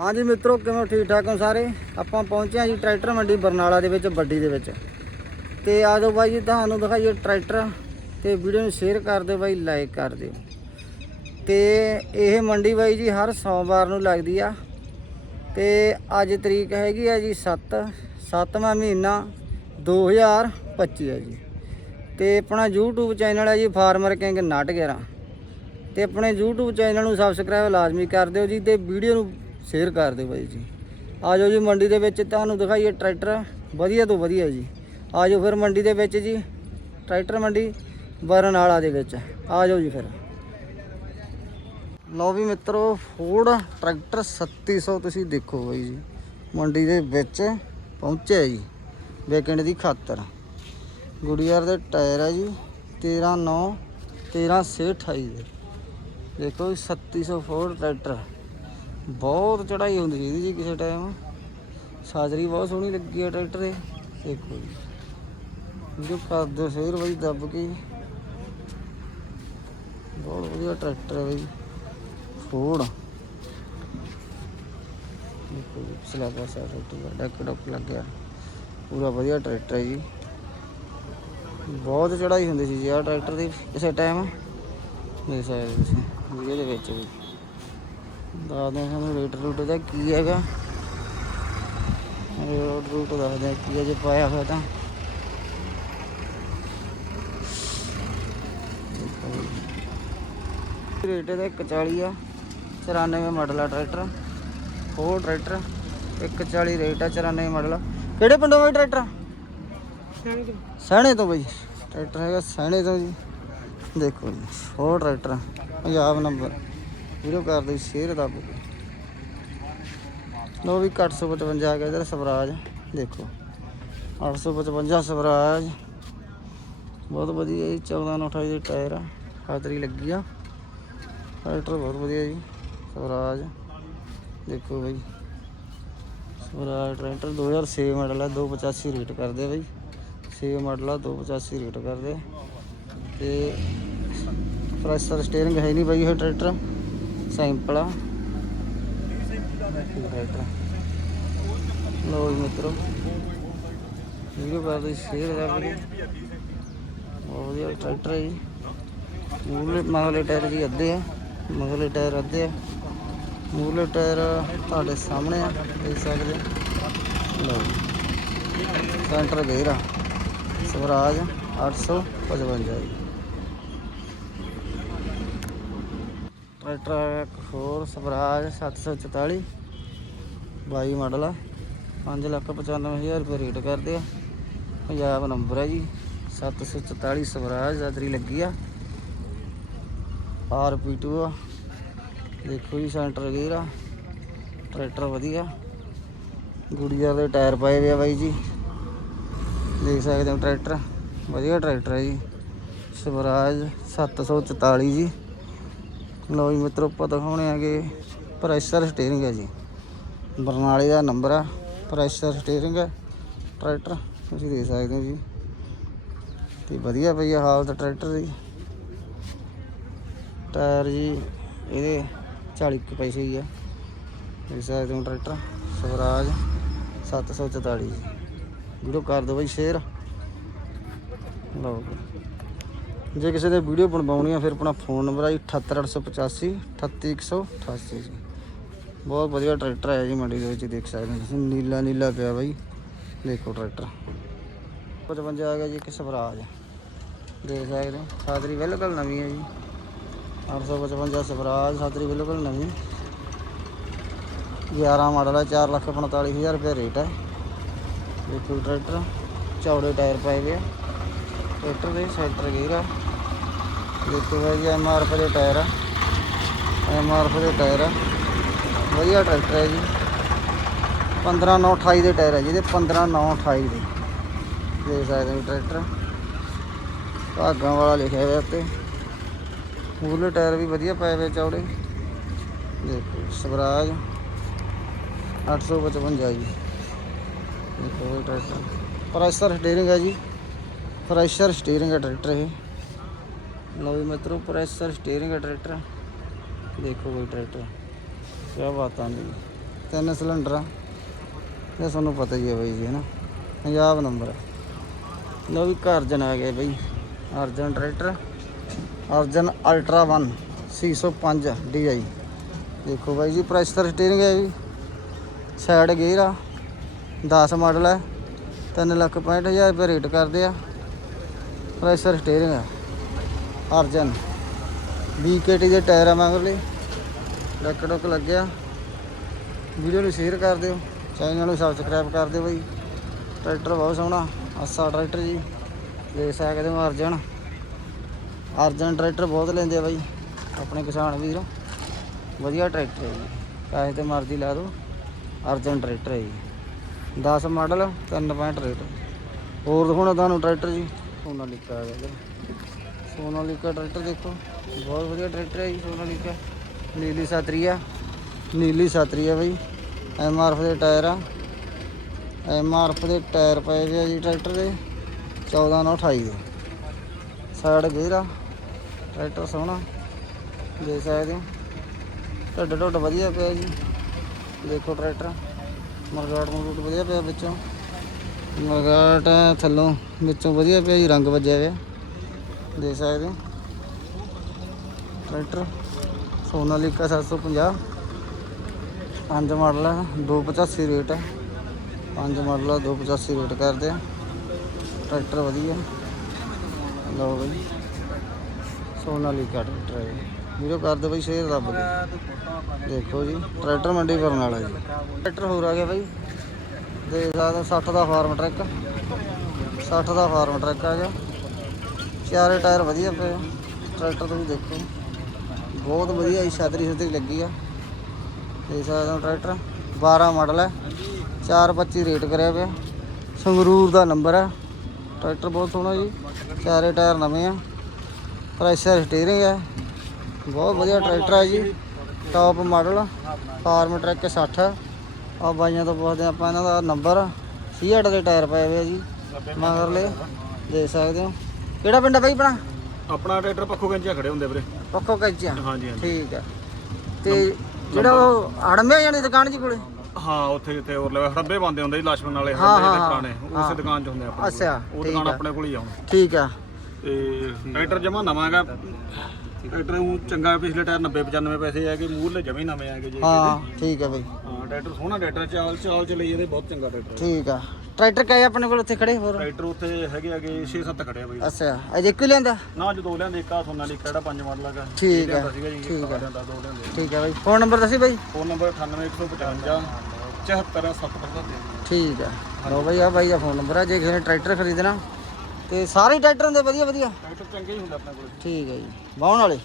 ਹਾਂਜੀ ਮਿੱਤਰੋ, ਕਿਵੇਂ ਠੀਕ ਠਾਕ ਹੋ ਸਾਰੇ? ਆਪਾਂ ਪਹੁੰਚੇ ਹਾਂ ਜੀ ਟਰੈਕਟਰ ਮੰਡੀ ਬਰਨਾਲਾ ਦੇ ਵਿੱਚ, ਵੱਡੀ ਦੇ ਵਿੱਚ। ਤੇ ਆ ਜਾਓ ਬਾਈ ਜੀ, ਤੁਹਾਨੂੰ ਦਿਖਾਈਏ ਟਰੈਕਟਰ। ਤੇ ਵੀਡੀਓ ਨੂੰ ਸ਼ੇਅਰ ਕਰ ਦਿਓ ਬਾਈ ਲਾਈਕ ਕਰ ਦਿਓ। ਤੇ ਇਹ ਮੰਡੀ ਬਾਈ ਜੀ, ਹਰ ਸੋਮਵਾਰ ਨੂੰ ਲੱਗਦੀ ਆ। ਤੇ ਅੱਜ ਤਰੀਕ ਹੈਗੀ ਆ ਜੀ 7 7ਵਾਂ ਮਹੀਨਾ 2025 ਹੈ ਜੀ। ਤੇ ਆਪਣਾ YouTube ਚੈਨਲ ਹੈ ਜੀ, ਫਾਰਮਰ ਕਿੰਗ ਨਟ 11 ਤੇ ਆਪਣੇ YouTube ਚੈਨਲ ਨੂੰ ਸਬਸਕ੍ਰਾਈਬ ਲਾਜ਼ਮੀ ਕਰ ਦਿਓ ਜੀ, ਤੇ ਵੀਡੀਓ ਨੂੰ ਸ਼ੇਅਰ ਕਰ ਦਿਓ ਬਾਈ ਜੀ। ਆ ਜਾਓ ਜੀ ਮੰਡੀ ਦੇ ਵਿੱਚ, ਤੁਹਾਨੂੰ ਦਿਖਾਈਏ ਟਰੈਕਟਰ। ਵਧੀਆ ਤੋਂ ਵਧੀਆ ਜੀ। ਆ ਜਾਓ ਫਿਰ ਮੰਡੀ ਦੇ ਵਿੱਚ ਜੀ, ਟਰੈਕਟਰ ਮੰਡੀ, ਬਰਨਾਲਾ ਦੇ ਵਿੱਚ। ਆ ਜਾਓ ਜੀ ਫਿਰ। ਲਓ ਵੀ ਮਿੱਤਰੋ ਫੋਰਡ ਟਰੈਕਟਰ 3700 ਤੁਸੀਂ ਦੇਖੋ ਬਾਈ ਜੀ। ਮੰਡੀ ਦੇ ਵਿੱਚ ਪਹੁੰਚਿਆ ਜੀ ਵੇਕੈਂਡ ਦੀ ਖਾਤਰ। ਗੁੜੀਆਰ ਦੇ ਟਾਇਰ ਹੈ ਜੀ 13 9 13 ਸੇ 28 ਦੇ। ਦੇਖੋ ਜੀ 3700 ਫੋਰਡ ਟਰੈਕਟਰ। ਬਹੁਤ ਚੜਾਈ ਹੁੰਦੀ ਸੀ ਇਹਦੀ ਜੀ ਕਿਸੇ ਟਾਈਮ ਸਾਜਰੀ ਬਹੁਤ ਸੋਹਣੀ ਲੱਗੀ ਆ ਟਰੈਕਟਰ ਦੇ ਦੇਖੋ ਜੀ। ਜੋ ਕਰਦੇ ਫੇਰ ਬਈ ਦੱਬ ਕੇ। ਬਹੁਤ ਵਧੀਆ ਟਰੈਕਟਰ ਹੈ ਬਈ। ਫੋਰਡ ਦੇਖੋ ਜੀ, ਪਿਛਲਾ ਪਾਸਾ ਟਰੈਕਟਰ ਦਾ ਡੱਕ ਡੱਕ ਲੱਗਿਆ ਪੂਰਾ ਵਧੀਆ ਟਰੈਕਟਰ ਹੈ ਜੀ। ਬਹੁਤ ਚੜਾਈ ਹੁੰਦੀ ਸੀ ਜੀ ਆਹ ਟਰੈਕਟਰ ਦੀ ਕਿਸੇ ਟਾਈਮ ਦੇਖ ਸਕਦੇ ਤੁਸੀਂ ਵੀਡੀਓ ਦੇ ਵਿੱਚ ਵੀ। ਦੱਸਦੇ ਸਾਨੂੰ ਰੇਟ ਰੂਟ ਦਾ ਕੀ ਹੈਗਾ। ਰੇਟ ਰੂਟ ਦੱਸਦੇ ਕੀ ਹੈ ਜੇ ਪਾਇਆ ਹੋਇਆ ਤਾਂ। ਰੇਟ ਇਹਦਾ 140 ਆ 94 ਮਾਡਲ ਆ ਟਰੈਕਟਰ ਹੋਰ ਟਰੈਕਟਰ 140 ਰੇਟ ਆ 94 ਮਾਡਲ ਕਿਹੜੇ ਪਿੰਡੋਂ ਬਈ ਟਰੈਕਟਰ? ਸਹਿਣੇ ਤੋਂ। ਬਈ। ਟਰੈਕਟਰ ਹੈਗਾ ਸਹਿਣੇ ਤੋਂ ਜੀ। ਦੇਖੋ ਜੀ ਹੋਰ ਟਰੈਕਟਰ ਪੰਜਾਬ ਨੰਬਰ। ਵੀਡੀਓ ਕਰਦੇ ਸ਼ੇਅਰ ਦੱਬ ਬੁੱਕ ਲੋ ਵੀ 855 ਆ ਗਿਆ ਇਧਰ ਸਵਰਾਜ, ਦੇਖੋ। 855 ਸਵਰਾਜ। ਬਹੁਤ ਵਧੀਆ ਜੀ 14 ਨੂੰ 28 ਦੇ ਟਾਇਰ ਆ, ਖਾਤਰੀ ਲੱਗੀ ਆ। ਟਰੈਕਟਰ ਬਹੁਤ ਵਧੀਆ ਜੀ, ਸਵਰਾਜ। ਦੇਖੋ ਬਾਈ, ਸਵਰਾਜ ਟਰੈਕਟਰ 2006 ਮਾਡਲ ਆ 285 ਰੇਟ ਕਰਦੇ ਬਾਈ। ਬਈ 6 ਮਾਡਲ ਆ 285 ਰੇਟ ਕਰਦੇ। ਆ ਤੇ ਪ੍ਰੈਸ਼ਰ ਸਟੀਅਰਿੰਗ ਹੈ ਨਹੀਂ ਬਾਈ ਇਹ ਟਰੈਕਟਰ। ਸਿੰਪਲ ਆ। ਟਰੈਕਟਰ ਲੋ ਜੀ ਮਿੱਤਰੋ, ਵੀਡੀਓ ਕਰਦੇ ਸ਼ੇਅਰ ਕਰ ਵੀਡੀਓ ਬਹੁਤ ਵਧੀਆ ਟਰੈਕਟਰ ਹੈ ਜੀ। ਮੂਲੇ ਮਗਲੇ ਟਾਇਰ ਜੀ ਅੱਧੇ ਆ ਮਗਲੇ ਟਾਇਰ ਅੱਧੇ ਆ। ਮੂਲੇ ਟਾਇਰ ਤੁਹਾਡੇ ਸਾਹਮਣੇ ਆ, ਦੇਖ ਸਕਦੇ ਹੋ। ਲਓ ਜੀ। ਸੈਂਟਰ ਗੇਅਰ ਆ। ਸਵਰਾਜ 855 ਜੀ ਟਰੈਕਟਰ ਆ ਇੱਕ ਹੋਰ, ਸਵਰਾਜ 744 22 ਮਾਡਲ ਆ। 595000 ਰੁਪਏ ਰੇਟ ਕਰਦੇ ਆ। ਪੰਜਾਬ ਨੰਬਰ ਹੈ ਜੀ 744 ਸਵਰਾਜ ਜ਼ਾਦਰੀ ਲੱਗੀ ਆ। ਆਰਪੀ2 ਆ। ਦੇਖੋ ਜੀ, ਸੈਂਟਰ ਗੇਅਰ ਆ। ਟਰੈਕਟਰ ਵਧੀਆ। ਗੁੜੀਆ ਦੇ ਟਾਇਰ ਪਾਏ ਵੇ ਆ ਬਾਈ ਜੀ। ਦੇਖ ਸਕਦੇ ਹੋ ਟਰੈਕਟਰ। ਵਧੀਆ ਟਰੈਕਟਰ ਹੈ ਜੀ। ਸਵਰਾਜ 744 ਜੀ। ਲਓ ਜੀ ਮਿੱਤਰੋ, ਆਪਾਂ ਦਿਖਾਉਣੇ ਆਗੇ ਪ੍ਰੈਸ਼ਰ ਸਟੀਅਰਿੰਗ ਹੈ ਜੀ। ਬਰਨਾਲੇ ਦਾ ਨੰਬਰ ਆ ਪ੍ਰੈਸ਼ਰ ਸਟੀਅਰਿੰਗ ਹੈ ਟਰੈਕਟਰ ਤੁਸੀਂ ਦੇਖ ਸਕਦੇ ਹੋ ਜੀ। ਤੇ ਵਧੀਆ ਪਈ ਆ ਹਾਲਤ ਟਰੈਕਟਰ ਦੀ। ਟਾਇਰ ਜੀ, ਇਹਦੇ 40 ਕੁ ਪੈਸੇ ਹੀ ਆ। ਦੇਖ ਸਕਦੇ ਹੋ ਟਰੈਕਟਰ ਸਵਰਾਜ 744 ਜੀ। ਵੀਡੀਓ ਕਰ ਦਿਓ ਬਈ ਸ਼ੇਅਰ ਲਓ ਜੇ ਕਿਸੇ ਦੇ ਵੀਡੀਓ ਬਣਵਾਉਣੀ ਆ, ਫਿਰ ਆਪਣਾ ਫੋਨ ਨੰਬਰ ਆ ਜੀ 78885 38188 ਜੀ। ਬਹੁਤ ਵਧੀਆ ਟਰੈਕਟਰ ਹੈ ਜੀ ਮੰਡੀ ਦੇ ਵਿੱਚ, ਦੇਖ ਸਕਦੇ ਹੋ ਤੁਸੀਂ। ਨੀਲਾ ਨੀਲਾ ਪਿਆ ਬਾਈ। ਦੇਖੋ ਟਰੈਕਟਰ। 55 ਆ ਗਿਆ ਜੀ, ਇੱਕ ਸਵਰਾਜ। ਦੇਖ ਸਕਦੇ ਹੋ, ਸਾਦਰੀ ਬਿਲਕੁਲ ਨਵੀਂ ਹੈ ਜੀ। 855 ਸਵਰਾਜ, ਸਾਦਰੀ ਬਿਲਕੁਲ ਨਵੀਂ। 11 ਮਾਡਲ ਹੈ 445000 ਰੁਪਏ ਰੇਟ ਹੈ ਦੇਖੋ ਟਰੈਕਟਰ, ਚੌੜੇ ਟਾਇਰ ਪਾਏ ਗਏ ਟਰੈਕਟਰ ਦੇ ਸੈਂਟਰ ਗੇਅਰ ਆ। ਦੇਖੋ ਭਾਈ ਐਮ ਆਰ ਐਫ ਦੇ ਟਾਇਰ ਆ। ਐਮ ਆਰ ਐਫ ਦੇ ਟਾਇਰ ਆ। ਵਧੀਆ ਟਰੈਕਟਰ ਹੈ ਜੀ। 15 9 28 ਦੇ ਟਾਇਰ ਹੈ ਜਿਹਦੇ 15 9 28 ਦੇ। ਦੇਖ ਸਕਦੇ ਹੋ ਟਰੈਕਟਰ। ਭਾਗਾਂ ਵਾਲਾ ਲਿਖਿਆ ਹੋਇਆ ਉੱਤੇ। ਮੂਲੇ ਟਾਇਰ ਵੀ ਵਧੀਆ ਪਏ ਹੋਏ ਚੌੜੇ। ਦੇਖੋ ਸਵਰਾਜ। 855 ਜੀ। ਦੇਖੋ ਇਹ ਟਰੈਕਟਰ। ਪ੍ਰੈਸ਼ਰ ਸਟੀਅਰਿੰਗ ਹੈ ਜੀ। ਪ੍ਰੈਸ਼ਰ ਸਟੀਅਰਿੰਗ ਹੈ ਟਰੈਕਟਰ ਇਹ। ਲਓ ਜੀ ਮਿੱਤਰੋ, ਪ੍ਰੈਸ਼ਰ ਸਟੀਅਰਿੰਗ ਹੈ ਟਰੈਕਟਰ ਦੇਖੋ ਬਈ ਟਰੈਕਟਰ ਕੀ ਬਾਤਾਂ ਨੇ ਤਿੰਨ ਸਿਲੰਡਰ ਇਹ ਤੁਹਾਨੂੰ ਪਤਾ ਹੀ ਹੈ ਬਾਈ ਜੀ, ਹਨਾ। ਪੰਜਾਬ ਨੰਬਰ ਲਓ ਲੋ ਵੀ ਅਰਜਨ ਆ ਗਿਆ ਬਾਈ। Arjun tractor Arjun ultra 1 605 DI ਦੇਖੋ ਬਾਈ ਜੀ ਪ੍ਰੈਸ਼ਰ ਸਟੀਅਰਿੰਗ ਹੈ ਵੀ ਸਾਈਡ ਗੇਅਰ ਆ। 10 ਮਾਡਲ ਹੈ 3 ਲੱਖ 65000 ਰੁਪਏ ਰੇਟ ਕਰਦੇ ਆ। ਪ੍ਰੈਸ਼ਰ ਸਟੀਅਰਿੰਗ ਹੈ ਅਰਜਨ। BKT ਦੇ ਟਾਇਰ ਆ ਮਗਰਲੇ ਡੱਕ ਡੁੱਕ ਲੱਗਿਆ। ਵੀਡੀਓ ਨੂੰ ਸ਼ੇਅਰ ਕਰ ਦਿਓ। ਚੈਨਲ ਨੂੰ ਸਬਸਕ੍ਰਾਈਬ ਕਰ ਦਿਓ ਬਾਈ। ਟਰੈਕਟਰ ਬਹੁਤ ਸੋਹਣਾ। ਆਸਾ ਟਰੈਕਟਰ ਜੀ। ਦੇਖ ਸਕਦੇ ਹੋ ਅਰਜਨ। ਅਰਜਨ ਟਰੈਕਟਰ ਬਹੁਤ ਲੈਂਦੇ ਆ ਬਾਈ। ਆਪਣੇ ਕਿਸਾਨ ਵੀਰ। ਵਧੀਆ ਟਰੈਕਟਰ ਹੈ ਜੀ। ਪੈਸੇ ਤੇ ਮਰਜ਼ੀ ਲਾ ਦਿਓ। ਅਰਜਨ ਟਰੈਕਟਰ ਹੈ ਜੀ। 10 ਮਾਡਲ 3 ਪੁਆਇੰਟ ਰੇਟ ਹੋਰ ਦਿਖਾਉਣਾ ਤੁਹਾਨੂੰ ਟਰੈਕਟਰ ਜੀ। ਸੋਨਾਲੀਕਾ ਆ ਗਿਆ ਸੋਨਾਲੀਕਾ ਟਰੈਕਟਰ ਦੇਖੋ। ਬਹੁਤ ਵਧੀਆ ਟਰੈਕਟਰ ਹੈ ਜੀ ਸੋਨਾਲੀਕਾ। ਨੀਲੀ ਸਾਤਰੀਆ ਨੀਲੀ ਸਾਤਰੀਆ ਬਈ। ਐਮਆਰਐਫ ਦੇ ਟਾਇਰ ਆ। ਐਮਆਰਐਫ ਦੇ ਟਾਇਰ ਪਏ ਹੋਏ ਆ ਜੀ ਟਰੈਕਟਰ ਦੇ। 14 ਨਾਲ 28 ਦੇ। ਸਾਈਡ ਗੇਅਰ ਆ। ਟਰੈਕਟਰ ਸੋਹਣਾ। ਦੇਖ ਸਕਦੇ ਹੋ। ਢੱਡ ਢੁੱਡ ਵਧੀਆ ਪਿਆ ਜੀ। ਦੇਖੋ ਟਰੈਕਟਰ। ਮਰਗਾਟ ਮਰਗੂਟ ਵਧੀਆ ਪਿਆ ਵਿੱਚੋਂ। ਮਰਗਾਟ ਥੱਲੋਂ ਵਿੱਚੋਂ ਵਧੀਆ ਪਿਆ ਜੀ, ਰੰਗ ਵੱਜਿਆ ਹੋਇਆ। ਦੇ ਸਕਦੇ ਹੋ। ਟਰੈਕਟਰ, ਸੋਨਾਲੀਕਾ 750 ਪੰਜ ਮਾਡਲ ਹੈ 285 ਰੇਟ ਹੈ। ਪੰਜ ਮਾਡਲ ਆ 285 ਰੇਟ ਕਰਦੇ ਆ ਟਰੈਕਟਰ ਵਧੀਆ। ਲਓ ਬਈ। ਸੋਨਾਲੀਕਾ ਟਰੈਕਟਰ ਹੈ ਵੀਡੀਓ ਦਿਓ ਬਈ ਸ਼ੇਅਰ ਦੱਬ ਕੇ ਦੇਖੋ ਜੀ, ਟਰੈਕਟਰ ਮੰਡੀ ਬਰਨਾਲਾ ਜੀ। ਟਰੈਕਟਰ ਹੋਰ ਆ ਗਿਆ ਬਈ। ਦੇਖ ਸਕਦੇ ਹੋ 60 ਦਾ ਫਾਰਮ ਟਰੈਕ 60 ਦਾ ਫਾਰਮ ਟਰੈਕ ਆ ਗਿਆ। ਚਾਰੇ ਟਾਇਰ ਵਧੀਆ ਪਏ ਆ। ਟਰੈਕਟਰ ਤੁਸੀਂ ਦੇਖੋ। ਬਹੁਤ ਵਧੀਆ ਜੀ ਛਤਰੀ ਛਤਰੀ ਲੱਗੀ ਆ। ਦੇਖ ਸਕਦੇ ਹੋ ਟਰੈਕਟਰ। 12 ਮਾਡਲ ਹੈ 425 ਰੇਟ ਕਰਿਆ ਪਿਆ। ਸੰਗਰੂਰ ਦਾ ਨੰਬਰ ਹੈ ਟਰੈਕਟਰ ਬਹੁਤ ਸੋਹਣਾ ਜੀ। ਚਾਰੇ ਟਾਇਰ ਨਵੇਂ ਆ। ਪ੍ਰੈਸ਼ਰ ਸਟੀਅਰਿੰਗ ਹੈ ਬਹੁਤ ਵਧੀਆ ਟਰੈਕਟਰ ਹੈ ਜੀ। ਟਾਪ ਮਾਡਲ ਫਾਰਮ ਟਰੈਕ 60 ਆ। ਬਾਈਆਂ ਤੋਂ ਪੁੱਛਦੇ ਆਪਾਂ ਇਹਨਾਂ ਦਾ ਨੰਬਰ 68 ਦੇ ਟਾਇਰ ਪਏ ਹੋਏ ਆ ਜੀ। ਮਗਰਲੇ। ਦੇਖ ਸਕਦੇ ਹੋ। ਕਿਹੜਾ ਪਿੰਡ ਆ ਬਾਈ ਆਪਣਾ? ਆਪਣਾ ਟਰੈਕਟਰ ਪੱਖੋ ਗੰਜਿਆ ਖੜੇ ਹੁੰਦੇ ਵੀਰੇ। ਪੱਖੋ ਕੈਂਚੀਆਂ। ਹਾਂਜੀ, ਹਾਂਜੀ। ਠੀਕ ਆ। ਤੇ ਜਿਹੜਾ ਉਹ ਹੜਮੇ ਜਾਣੀ ਦੁਕਾਨ ਜੀ ਕੋਲੇ? ਹਾਂ ਉੱਥੇ ਜਿੱਥੇ ਹੋਰ ਲੈ ਹੜੱਬੇ ਬੰਦੇ ਹੁੰਦੇ ਜੀ ਲਛਮਣ ਵਾਲੇ ਹਾਂ, ਹੜੱਬੇ ਹਾਂ, ਉਸੇ ਦੁਕਾਨ 'ਚ ਹੁੰਦੇ ਆਪਣੇ ਕੋਲ। ਅੱਛਾ, ਉਹ ਦੁਕਾਨ ਆਪਣੇ ਕੋਲ ਹੀ ਆ ਠੀਕ ਆ। ਤੇ ਟਰੈਕਟਰ ਜਮਾ ਨਵਾਂ ਟਰੈਕਟਰ ਉਹ ਚੰਗਾ ਪਿਛਲੇ ਟਾਇਰ 90 95 ਪੈਸੇ ਹੈਗੇ ਮੂਹਰਲੇ ਜਮੇ ਨਵੇਂ ਹੈਗੇ ਜੀ ਹਾਂ ਠੀਕ ਆ ਬਾਈ। ਹਾਂ ਟਰੈਕਟਰ ਸੋਹਣਾ ਟਰੈਕਟਰ ਚਾਲ ਚਾਲ ਚ ਲਈ ਇਹਦੇ ਬਹੁਤ ਚੰਗਾ ਟਰੈਕਟਰ ਠੀਕ ਆ। ਟਰੈਕਟਰ ਕਹੇ ਆਪਣੇ ਕੋਲ ਉੱਥੇ ਖੜੇ ਹੋਰ? ਟਰੈਕਟਰ ਉੱਥੇ ਹੈਗੇ ਹੈਗੇ 6-7 ਖੜੇ ਆ ਬਈ। ਅੱਛਾ ਅਜੇ ਇੱਕ ਹੀ ਲਿਆਂਦਾ? ਨਾ ਜੋ ਦੋ ਲਿਆਂਦੇ ਇੱਕ ਆ ਸੋਨਾ ਲਈ ਕਿਹੜਾ ਪੰਜ ਮਾਡਲ ਹੈਗਾ। ਠੀਕ ਜੀ ਠੀਕ ਆ। ਲਿਆਂਦਾ ਦੋ ਲਿਆਂਦੇ। ਠੀਕ ਹੈ ਬਈ ਫੋਨ ਨੰਬਰ ਦੱਸੀ ਬਈ? ਫੋਨ ਨੰਬਰ 98155 74777 ਠੀਕ ਆ ਲਓ ਬਈ ਆ ਬਾਈ ਦਾ ਫੋਨ ਨੰਬਰ ਆ ਜੇ ਕਿਸੇ ਨੇ ਟਰੈਕਟਰ ਖਰੀਦਣਾ ਤੇ ਸਾਰੇ ਟਰੈਕਟਰ ਹੁੰਦੇ ਵਧੀਆ ਵਧੀਆ। ਟਰੈਕਟਰ ਚੰਗੇ ਹੀ ਹੁੰਦੇ ਆਪਣੇ ਕੋਲ। ਠੀਕ ਹੈ ਜੀ। ਬਾਉਣ ਵਾਲੇ?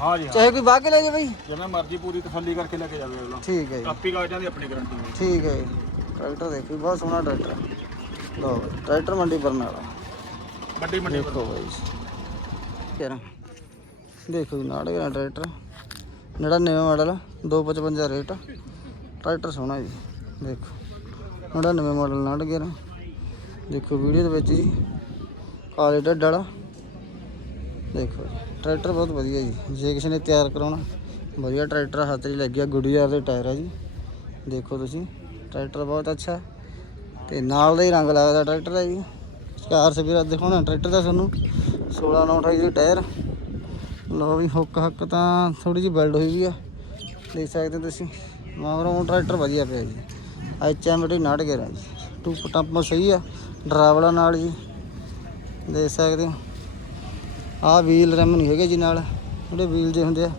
ਹਾਂ ਜੀ ਹਾਂ। ਚਾਹੇ ਕੋਈ ਬਾਹ ਕੇ ਲੈ ਜੇ ਬਈ? ਜਿਵੇਂ ਮਰਜ਼ੀ ਪੂਰੀ ਤਸੱਲੀ ਕਰਕੇ ਲੈ ਕੇ ਜਾਵੇ ਅਗਲਾ। ਠੀਕ ਹੈ ਜੀ। ਕਾਪੀ ਕਾਗਜ਼ਾਂ ਦੀ ਆਪਣੀ ਗਾਰੰਟੀ। ਹੈ ਠੀਕ ਹੈ ਜੀ। ਟਰੈਕਟਰ ਦੇਖੋ ਬਹੁਤ ਸੋਹਣਾ ਟਰੈਕਟਰ। ਲਓ ਬਈ, ਟਰੈਕਟਰ ਮੰਡੀ ਬਰਨਾਲਾ ਵੱਡੀ ਮੰਡੀ ਦੇਖੋ ਬਾਈ ਯਾਰ ਦੇਖੋ ਜੀ ਨਾੜ ਗਿਆ ਟਰੈਕਟਰ 99 ਮਾਡਲ 255 ਰੇਟ ਟਰੈਕਟਰ ਸੋਹਣਾ ਜੀ ਦੇਖੋ। 99 ਮਾਡਲ ਨਾੜ ਗਿਆ ਦੇਖੋ ਵੀਡੀਓ ਦੇ ਵਿੱਚ ਜੀ ਕਾਲੇ ਢੱਡ ਵਾਲਾ। ਦੇਖੋ ਜੀ, ਟਰੈਕਟਰ ਬਹੁਤ ਵਧੀਆ ਜੀ। ਜੇ ਕਿਸੇ ਨੇ ਤਿਆਰ ਕਰਾਉਣਾ ਵਧੀਆ ਟਰੈਕਟਰ ਹੱਥ 'ਚ ਲੱਗਿਆ ਗੁੱਡੀਆਰ ਦੇ ਟਾਇਰ ਆ ਜੀ। ਦੇਖੋ ਤੁਸੀਂ ਟਰੈਕਟਰ ਬਹੁਤ ਅੱਛਾ। ਤੇ ਨਾਲ ਦਾ ਹੀ ਰੰਗ ਲੱਗਦਾ ਟਰੈਕਟਰ ਹੈ ਜੀ। ਚਾਰ ਸਪੀਰਾ ਦਿਖਾਉਣਾ ਟਰੈਕਟਰ ਦਾ ਤੁਹਾਨੂੰ। 16 9 28 ਦੇ ਟਾਇਰ। ਲੋ ਵੀ ਹੁੱਕ ਹੱਕ ਤਾਂ ਥੋੜੀ ਜਿਹੀ ਬਿਲਡ ਹੋਈ ਵੀ ਆ। ਦੇਖ ਸਕਦੇ ਹੋ ਤੁਸੀਂ। ਮਗਰੋਂ ਟਰੈਕਟਰ ਵਧੀਆ ਪਿਆ ਜੀ। ਐਚ ਐਮ ਟੀ ਨਾਟ ਗਿਆ ਜੀ। ਟੂਪ ਟੰਪ ਸਹੀ ਆ, ਡਰਾਵਲਾ ਨਾਲ ਜੀ। ਦੇਖ ਸਕਦੇ ਹੋ। ਆਹ ਵੀਲ ਰੈਮ ਨਹੀਂ ਹੈਗੇ ਜੀ ਨਾਲ। ਜਿਹੜੇ ਵੀਲ ਜੇ ਹੁੰਦੇ ਆ।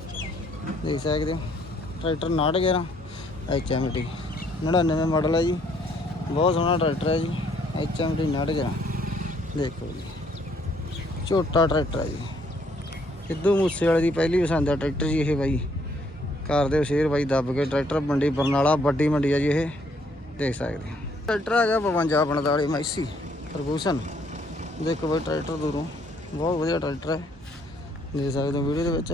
ਦੇਖ ਸਕਦੇ ਹੋ। ਟਰੈਕਟਰ ਨਾਟ ਗਿਆ ਐਚ ਐਮ ਟੀ 99 ਮਾਡਲ ਆ ਜੀ। ਬਹੁਤ ਸੋਹਣਾ ਟਰੈਕਟਰ ਹੈ ਜੀ। ਐਚ ਐਮ ਟੀ ਨਾਟ ਦੇਖੋ ਜੀ। ਛੋਟਾ ਟਰੈਕਟਰ ਹੈ ਜੀ। ਸਿੱਧੂ ਮੂਸੇ ਵਾਲੇ ਦੀ ਪਹਿਲੀ ਪਸੰਦ ਆ ਟਰੈਕਟਰ ਜੀ ਇਹ ਬਾਈ। ਕਰ ਦਿਓ ਸ਼ੇਰ ਬਾਈ ਦੱਬ ਕੇ ਟਰੈਕਟਰ, ਮੰਡੀ ਬਰਨਾਲਾ, ਵੱਡੀ ਮੰਡੀ ਆ ਜੀ ਇਹ। ਦੇਖ ਸਕਦੇ ਹੋ। ਟਰੈਕਟਰ ਆ ਗਿਆ 52 45 ਮੈਸੀ ਫਰਗੂਸਨ। ਦੇਖੋ ਬਾਈ ਟਰੈਕਟਰ ਦੂਰੋਂ। ਬਹੁਤ ਵਧੀਆ ਟਰੈਕਟਰ ਹੈ। ਦੇਖ ਸਕਦੇ ਹੋ ਵੀਡੀਓ ਦੇ ਵਿੱਚ।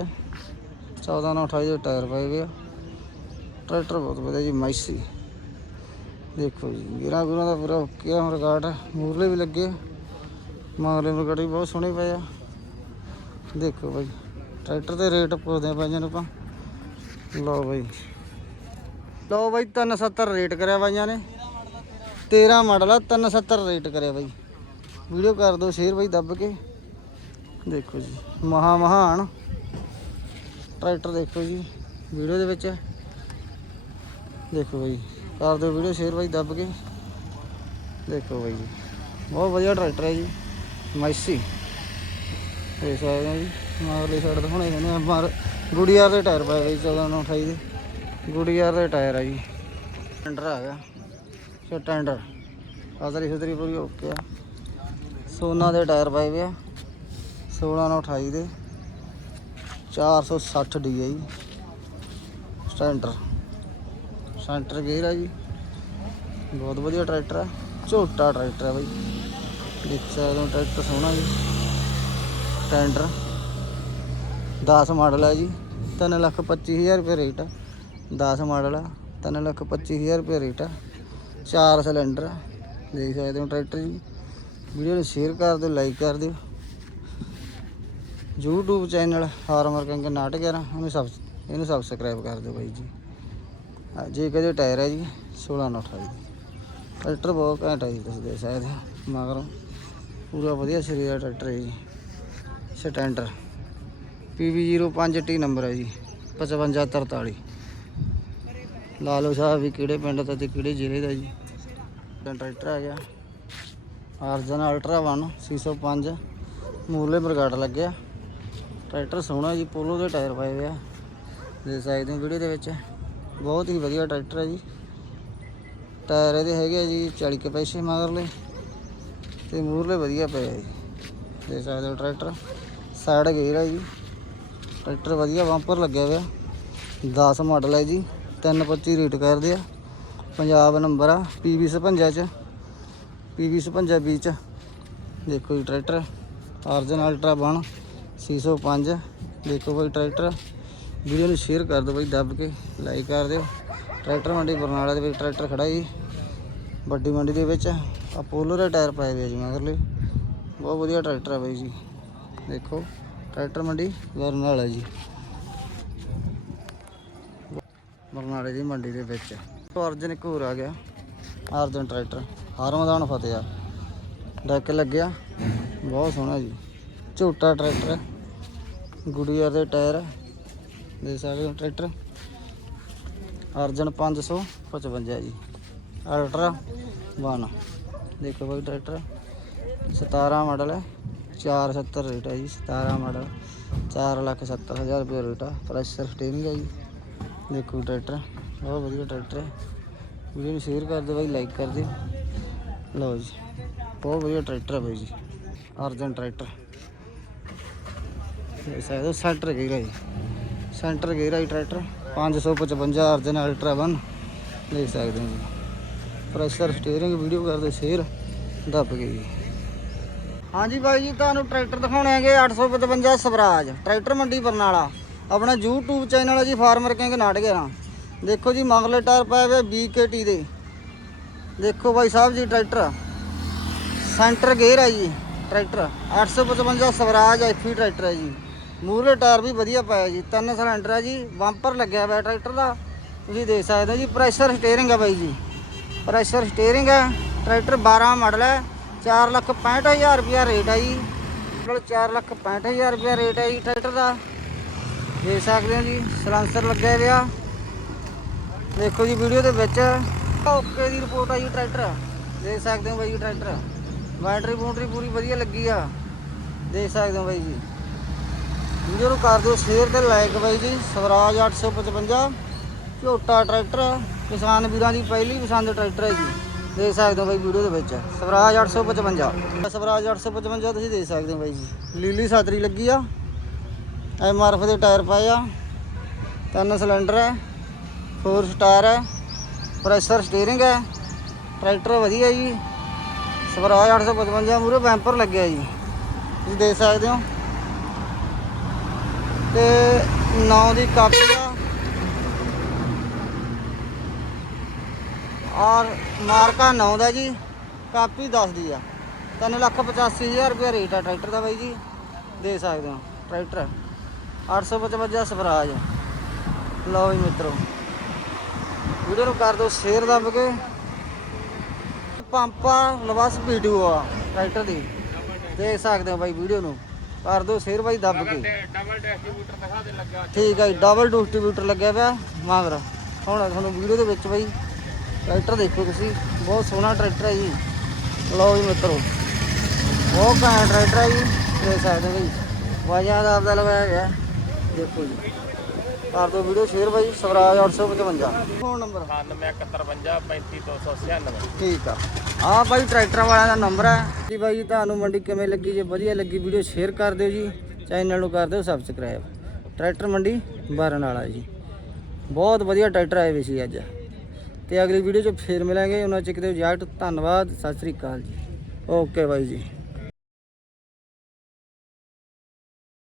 14 ਨਾਲ 28 ਦੇ ਟਾਇਰ ਪਏ ਹੋਏ ਆ। ਟਰੈਕਟਰ ਬਹੁਤ ਵਧੀਆ ਜੀ ਮੈਸੀ ਦੇਖੋ ਜੀ ਗਿਰਾਂ ਗੁਰਾਂ ਦਾ ਪੂਰਾ ਓਕੇ ਆ ਰਿਕਾਰਡ ਮੂਰਲੇ ਵੀ ਲੱਗੇ ਆ। ਮਗਰਲੇ ਵੀ ਬਹੁਤ ਸੋਹਣੇ ਪਏ ਆ। ਦੇਖੋ ਬਾਈ, ਟਰੈਕਟਰ ਦੇ ਰੇਟ ਪੁੱਛਦੇ ਆ ਭਾਈਆਂ ਨੂੰ ਆਪਾਂ। ਲਓ ਬਾਈ। ਲਓ ਬਾਈ 370 ਰੇਟ ਕਰਿਆ ਬਾਈਆਂ ਨੇ। 13 ਮਾਡਲ ਆ 370 ਰੇਟ ਕਰਿਆ ਬਾਈ। ਵੀਡੀਓ ਕਰ ਦਿਓ, ਸ਼ੇਅਰ ਬਾਈ ਦੱਬ ਕੇ। ਦੇਖੋ ਜੀ, ਮਹਾ ਮਹਾਨ ਟਰੈਕਟਰ ਦੇਖੋ ਜੀ, ਵੀਡੀਓ ਦੇ ਵਿੱਚ। ਦੇਖੋ ਬਾਈ। ਕਰ ਦਿਓ ਵੀਡੀਓ ਸ਼ੇਅਰ ਬਾਈ ਦੱਬ ਕੇ। ਦੇਖੋ ਬਾਈ ਜੀ। ਬਹੁਤ ਵਧੀਆ ਟਰੈਕਟਰ ਹੈ ਜੀ। ਮੈਸੀ ਇਹ ਸਾਰੇ ਜੀ। ਮਾਰਲੀ ਸਾਈਡ ਦਿਖਾਉਣੇ ਕਹਿੰਦੇ ਆ ਮਾਰ ਗੁੜੀਆਰ ਦੇ ਟਾਇਰ ਪਾਏ ਬਾਈ 14 ਨੂੰ 28 ਦੇ। ਗੁੜੀਆਰ ਦੇ ਟਾਇਰ ਆ ਜੀ। ਟੈਂਡਰ ਆ ਗਿਆ। ਸੋ ਟੈਂਡਰ ਆਦਰੀ ਸੁਧਰੀ ਪੂਰੀ ਓਕੇ ਆ। ਸੋਨਾ ਦੇ ਟਾਇਰ ਪਾਏ ਵੇ ਆ। 16 ਨੂੰ 28 ਦੇ। 460 ਡੀ ਆ ਜੀ ਸਟੈਂਡਰ। ਸੈਂਟਰ ਗੇਅਰ ਆ ਜੀ। ਬਹੁਤ ਵਧੀਆ ਟਰੈਕਟਰ ਆ। ਝੋਟਾ ਟਰੈਕਟਰ ਆ ਬਾਈ। ਦੇਖ ਸਕਦੇ ਹੋ ਟਰੈਕਟਰ ਸੋਹਣਾ ਜੀ। ਟੈਂਡਰ। 10 ਮਾਡਲ ਹੈ ਜੀ। 3 ਲੱਖ 25000 ਰੁਪਏ ਰੇਟ ਆ। 10 ਮਾਡਲ ਆ। 3 ਲੱਖ 25000 ਰੁਪਏ ਰੇਟ ਆ। ਚਾਰ ਸਿਲੰਡਰ ਦੇਖ ਸਕਦੇ ਹੋ ਟਰੈਕਟਰ ਜੀ। ਵੀਡੀਓ ਨੂੰ ਸ਼ੇਅਰ ਕਰ ਦਿਓ, ਲਾਈਕ ਕਰ ਦਿਓ। YouTube ਚੈਨਲ ਹਾਰਮਰ ਕੰਗ ਨਾਟਕ ਹੈ ਨਾ ਉਹਨੂੰ ਸਬ ਇਹਨੂੰ ਸਬਸਕ੍ਰਾਈਬ ਕਰ ਦਿਓ ਬਾਈ ਜੀ। ਜੇ ਕਦੇ ਟਾਇਰ ਹੈ ਜੀ 16 ਨਾਲ 28 ਟਰੈਕਟਰ ਬਹੁਤ ਘੈਂਟ ਹੈ ਜੀ ਤੁਸੀਂ ਦੇਖ ਸਕਦੇ ਹੋ ਮਗਰ। ਪੂਰਾ ਵਧੀਆ ਸਰੀਰ ਦਾ ਟਰੈਕਟਰ ਹੈ ਜੀ, ਸਟੈਂਡਰ। PV05T ਨੰਬਰ ਹੈ ਜੀ 5543 ਲਾਲੋ ਸਾਹਿਬ ਵੀ ਕਿਹੜੇ ਪਿੰਡ ਦਾ ਤੇ ਕਿਹੜੇ ਜ਼ਿਲ੍ਹੇ ਦਾ ਜੀ। ਤਾਂ ਟਰੈਕਟਰ ਆ ਗਿਆ। ਅਰਜਨ ਅਲਟਰਾ 1 605 ਮੂਰਲੇ ਬਰਗਾੜ ਲੱਗਿਆ। ਟਰੈਕਟਰ ਸੋਹਣਾ ਜੀ, ਪੋਲੋ ਦੇ ਟਾਇਰ ਪਾਏ ਹੋਏ ਆ। ਦੇਖ ਸਕਦੇ ਹੋ ਵੀਡੀਓ ਦੇ ਵਿੱਚ। ਬਹੁਤ ਹੀ ਵਧੀਆ ਟਰੈਕਟਰ ਹੈ ਜੀ। ਟਾਇਰ ਇਹਦੇ ਹੈਗੇ ਆ ਜੀ 40 ਕੇ ਪੈਸੇ ਮਗਰਲੇ ਤੇ ਮੂਰਲੇ ਵਧੀਆ ਪਏ ਆ ਜੀ। ਦੇਖ ਸਕਦੇ ਹੋ ਟਰੈਕਟਰ। ਸਾਈਡ ਗੇਅਰ ਹੈ ਜੀ। ਟਰੈਕਟਰ ਵਧੀਆ ਬੰਪਰ ਲੱਗਿਆ ਹੋਇਆ। 10 ਮਾਡਲ ਹੈ ਜੀ। 325 ਰੇਟ ਕਰਦੇ ਆ। ਪੰਜਾਬ ਨੰਬਰ ਆ ਪੀਵੀ 56 ਚ। ਪੀਵੀ 56 ਬੀ ਚ ਦੇਖੋ ਜੀ ਟਰੈਕਟਰ। ਅਰਜਨ ਅਲਟਰਾ 1 605 ਦੇਖੋ ਕੋਈ ਟਰੈਕਟਰ। ਵੀਡੀਓ ਨੂੰ ਸ਼ੇਅਰ ਕਰ ਦਿਓ ਬਾਈ, ਦੱਬ ਕੇ ਲਾਈਕ ਕਰ ਦਿਓ। ਟਰੈਕਟਰ ਮੰਡੀ ਬਰਨਾਲਾ ਦੇ ਵਿੱਚ ਟਰੈਕਟਰ ਖੜਾ ਜੀ। ਵੱਡੀ ਮੰਡੀ ਦੇ ਵਿੱਚ ਅਪੋਲੋ ਦੇ ਟਾਇਰ ਪਾਏ ਹੋਏ ਆ ਜੀ ਮਗਰਲੇ। ਬਹੁਤ ਵਧੀਆ ਟਰੈਕਟਰ ਆ ਬਾਈ ਜੀ। ਦੇਖੋ, ਟਰੈਕਟਰ ਮੰਡੀ ਬਰਨਾਲਾ ਜੀ। ਬਰਨਾਲੇ ਦੀ ਮੰਡੀ ਦੇ ਵਿੱਚ। ਅਰਜਨ ਇੱਕ ਹੋਰ ਆ ਗਿਆ। ਅਰਜਨ ਟਰੈਕਟਰ। ਹਰਮਦਾਨ ਫਤਿਹ ਆ। ਡੈਕ ਲੱਗਿਆ। ਬਹੁਤ ਸੋਹਣਾ ਜੀ। ਝੋਟਾ ਟਰੈਕਟਰ। ਗੁੜੀਆਰ ਦੇ ਟਾਇਰ। ਦੇ ਸਕਦੇ ਹੋ ਟਰੈਕਟਰ। ਅਰਜਨ 555 ਜੀ। ਅਲਟਰਾ 1 ਦੇਖੋ ਬਾਈ ਟਰੈਕਟਰ। 17 ਮਾਡਲ ਹੈ। 470 ਰੇਟ ਹੈ ਜੀ 17 ਮਾਡਲ। 4 ਲੱਖ 70 ਹਜ਼ਾਰ ਰੁਪਏ ਰੇਟ ਆ। ਪ੍ਰੈਸ਼ਰ ਸਟੇਰਿੰਗ ਹੈ ਜੀ। ਦੇਖੋ ਟਰੈਕਟਰ, ਬਹੁਤ ਵਧੀਆ ਟਰੈਕਟਰ ਹੈ। ਵੀਡੀਓ ਨੂੰ ਸ਼ੇਅਰ ਕਰ ਦਿਓ ਬਾਈ ਲਾਈਕ ਕਰ ਦਿਓ। ਲਓ ਜੀ, ਬਹੁਤ ਵਧੀਆ ਟਰੈਕਟਰ ਹੈ ਬਾਈ ਜੀ। ਅਰਜਨ ਟਰੈਕਟਰ। ਇਹ ਸਾਇਦ ਸੈਂਟਰ ਗੇਰਾ ਜੀ ਸੈਂਟਰ ਗੇਰਾ ਜੀ ਟਰੈਕਟਰ 555 ਅਰਜਨ ਅਲਟਰਾ 1 ਲੈ ਸਕਦੇ ਹੋ ਜੀ। ਪ੍ਰੈਸ਼ਰ ਸਟੀਅਰਿੰਗ ਵੀਡੀਓ ਕਰਦੇ ਸ਼ੇਅਰ ਦੱਬ ਗਈ ਜੀ। ਹਾਂਜੀ ਬਾਈ ਜੀ, ਤੁਹਾਨੂੰ ਟਰੈਕਟਰ ਦਿਖਾਉਣੇ ਹੈਗੇ 855 ਸਵਰਾਜ, ਟਰੈਕਟਰ ਮੰਡੀ ਬਰਨਾਲਾ। ਆਪਣਾ YouTube ਚੈਨਲ ਹੈ ਜੀ ਫਾਰਮਰ ਕਿੰਗ ਨਾਟਕੇਰਾ ਦੇਖੋ ਜੀ, ਮਗਲੇ ਟਾਇਰ ਪਏ ਹੋਏ BKT ਦੇ। ਦੇਖੋ ਬਾਈ Sahib ji, tractor. Centre gear ਹੈ ਜੀ, ਟਰੈਕਟਰ। 855 ਸਵਰਾਜ, ਐਫੀ ਟਰੈਕਟਰ ਹੈ ਜੀ। ਮੂਹਰੇ ਟਾਇਰ ਵੀ ਵਧੀਆ ਪਾਇਆ ਜੀ, ਤਿੰਨ ਸਿਲੰਡਰ ਆ ਜੀ ਬੰਪਰ ਲੱਗਿਆ ਹੋਇਆ ਟਰੈਕਟਰ ਦਾ। ਤੁਸੀਂ ਦੇਖ ਸਕਦੇ ਹੋ ਜੀ ਪ੍ਰੈਸ਼ਰ ਸਟੀਅਰਿੰਗ ਆ ਬਾਈ ਜੀ। ਪ੍ਰੈਸ਼ਰ ਸਟੀਅਰਿੰਗ ਹੈ ਟਰੈਕਟਰ 12 ਮਾਡਲ ਹੈ 4 ਲੱਖ 65000 ਰੁਪਿਆ ਰੇਟ ਆ ਜੀ। ਟੋਟਲ 4 ਲੱਖ 65000 ਰੁਪਿਆ ਰੇਟ ਹੈ ਜੀ ਟਰੈਕਟਰ ਦਾ। ਦੇਖ ਸਕਦੇ ਹੋ ਜੀ ਸਲੈਂਸਰ ਲੱਗਿਆ ਹੋਇਆ। ਦੇਖੋ ਜੀ ਵੀਡੀਓ ਦੇ ਵਿੱਚ। ਓਕੇ ਦੀ ਰਿਪੋਰਟ ਆ ਜੀ ਟਰੈਕਟਰ। ਦੇਖ ਸਕਦੇ ਹੋ ਬਾਈ ਜੀ ਟਰੈਕਟਰ। ਬੈਟਰੀ ਬੂਟਰੀ ਪੂਰੀ ਵਧੀਆ ਲੱਗੀ ਆ। ਦੇਖ ਸਕਦੇ ਹੋ ਬਾਈ ਜੀ। ਵੀਡੀਓ ਨੂੰ ਕਰ ਦਿਓ, ਸ਼ੇਅਰ ਤੇ ਲਾਈਕ ਬਾਈ ਜੀ, ਸਵਰਾਜ 855 ਝੋਟਾ ਟਰੈਕਟਰ, ਕਿਸਾਨ ਵੀਰਾਂ ਦੀ ਪਹਿਲੀ ਪਸੰਦ ਟਰੈਕਟਰ ਹੈ ਜੀ। ਦੇਖ ਸਕਦੇ ਹੋ ਬਾਈ ਵੀਡੀਓ ਦੇ ਵਿੱਚ, ਸਵਰਾਜ 855 ਸਵਰਾਜ 855 ਤੁਸੀਂ ਦੇਖ ਸਕਦੇ ਹੋ ਬਾਈ ਜੀ। ਲੀਲੀ ਸਾਤਰੀ ਲੱਗੀ ਆ, ਐਮ ਆਰ ਐਫ ਦੇ ਟਾਇਰ ਪਾਏ ਆ, ਤਿੰਨ ਸਿਲੰਡਰ ਹੈ ਫੋਰ ਸਟਾਰ ਹੈ ਪ੍ਰੈਸ਼ਰ ਸਟੀਅਰਿੰਗ ਹੈ, ਟਰੈਕਟਰ ਵਧੀਆ ਜੀ। ਸਵਰਾਜ 855 ਮੂਰੇ ਬੈਂਪਰ ਲੱਗਿਆ ਜੀ। ਤੁਸੀਂ ਦੇਖ ਸਕਦੇ ਹੋ। ਤੇ 9 ਦੀ ਕਾਪੀ ਆ। ਔਰ ਮਾਰਕਾ 9 ਦਾ ਜੀ, ਕਾਪੀ 10 ਦੀ ਆ। 3 ਲੱਖ 85000 ਰੁਪਏ ਰੇਟ ਆ ਟਰੈਕਟਰ ਦਾ ਬਾਈ ਜੀ। ਦੇ ਸਕਦੇ ਹੋ, ਟਰੈਕਟਰ। 855 ਸਵਰਾਜ। ਲਓ ਜੀ ਮਿੱਤਰੋ। ਵੀਡੀਓ ਨੂੰ ਕਰ ਦਿਓ ਸ਼ੇਅਰ ਦੱਬ ਕੇ। ਪੰਪਾ ਲਵਾਸ ਵੀਡੀਓ ਆ, ਟਰੈਕਟਰ ਦੀ। ਦੇਖ ਸਕਦੇ ਹੋ ਬਾਈ ਵੀਡੀਓ ਨੂੰ। ਕਰ ਦਿਓ ਸ਼ੇਅਰ ਬਾਈ ਦੱਬ ਕੇ। ਡਬਲ ਡਿਸਟ੍ਰੀਬਿਊਟਰ ਦਿਖਾ ਦੇ ਲੱਗਾ ਠੀਕ ਹੈ ਜੀ ਡਬਲ ਡਿਸਟ੍ਰੀਬਿਊਟਰ ਲੱਗਿਆ ਪਿਆ ਮਗਰ। ਹੁਣ ਤੁਹਾਨੂੰ ਵੀਡੀਓ ਦੇ ਵਿੱਚ ਬਾਈ ਟਰੈਕਟਰ ਦੇਖੋ ਤੁਸੀਂ ਬਹੁਤ ਸੋਹਣਾ ਟਰੈਕਟਰ ਹੈ ਜੀ। ਲਓ ਜੀ ਮਿੱਤਰੋ ਬਹੁਤ ਘੈਂਟ ਟਰੈਕਟਰ ਹੈ ਜੀ ਦੇਖ ਸਕਦੇ ਹੋ ਬਾਈ। ਵਾਜਾਂ ਦਾ ਆਪਦਾ ਲਵਾਇਆ ਗਿਆ ਦੇਖੋ ਜੀ। ਕਰ ਦਿਓ ਵੀਡੀਓ ਸ਼ੇਅਰ ਬਾਈ ਸਵਰਾਜ 855 ਫੋਨ ਨੰਬਰ? 9855 ਠੀਕ ਆ। ਆ ਬਾਈ ਟਰੈਕਟਰ ਵਾਲਿਆਂ ਦਾ ਨੰਬਰ ਹੈ ਜੀ ਬਾਈ ਜੀ ਤੁਹਾਨੂੰ ਮੰਡੀ ਕਿਵੇਂ ਲੱਗੀ ਜੇ ਵਧੀਆ ਲੱਗੀ ਵੀਡੀਓ ਸ਼ੇਅਰ ਕਰ ਦਿਓ ਜੀ। ਚੈਨਲ ਨੂੰ ਕਰ ਦਿਓ ਸਬਸਕ੍ਰਾਈਬ ਟਰੈਕਟਰ ਮੰਡੀ ਬਾਰਨ ਵਾਲਾ ਜੀ। ਬਹੁਤ ਵਧੀਆ ਟਰੈਕਟਰ ਆਏ ਵੇ ਸੀ ਅੱਜ। ਤੇ ਅਗਲੀ ਵੀਡੀਓ 'ਚ ਫੇਰ ਮਿਲਾਂਗੇ। ਉਹਨਾਂ ਚ ਕਿਤੇ ਜੈਕਟ ਧੰਨਵਾਦ। ਸਤਿ ਸ੍ਰੀ ਅਕਾਲ ਜੀ। ਓਕੇ ਬਾਈ ਜੀ।